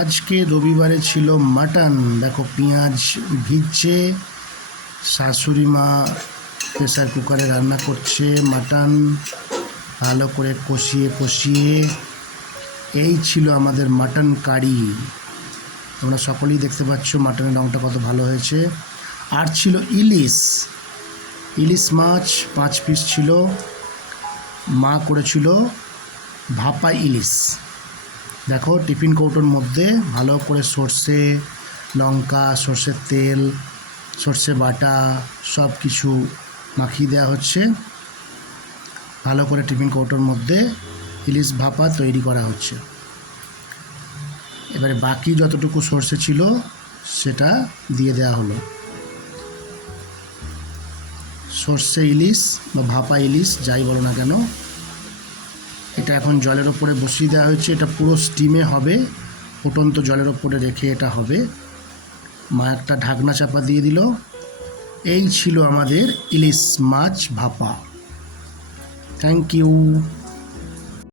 আজকে রবিবারে ছিল মাটন। দেখো পেঁয়াজ ভিজছে, শাশুড়ি মা প্রেসার কুকারে রান্না করছে মাটন, ভালো করে কষিয়ে কষিয়ে। এই ছিল আমাদের মাটন কারি। তোমরা সকলেই দেখতে পাচ্ছ মাটনের রঙটা কত ভালো হয়েছে। আর ছিল ইলিশ, ইলিশ মাছ 5 পিস ছিল। মা করেছিল ভাপা ইলিশ। দেখো টিফিন কৌটোর মধ্যে ভালো করে সর্ষে, লঙ্কা, সর্ষের তেল, সর্ষে বাটা সব কিছু মাখিয়ে দেওয়া হচ্ছে। ভালো করে টিফিন কৌটোর মধ্যে ইলিশ ভাপা তৈরি করা হচ্ছে। এবারে বাকি যতটুকু সর্ষে ছিল সেটা দিয়ে দেওয়া হলো। সর্ষে ইলিশ বা ভাপা ইলিশ যাই বলো না কেন, এটা এখন জলের ওপরে বসিয়ে দেওয়া হয়েছে। এটা পুরো স্টিমে হবে, ফুটন্ত জলের ওপরে রেখে এটা হবে। মা একটা ঢাকনা চাপা দিয়ে দিল। এই ছিল আমাদের ইলিশ মাছ ভাপা। Thank you.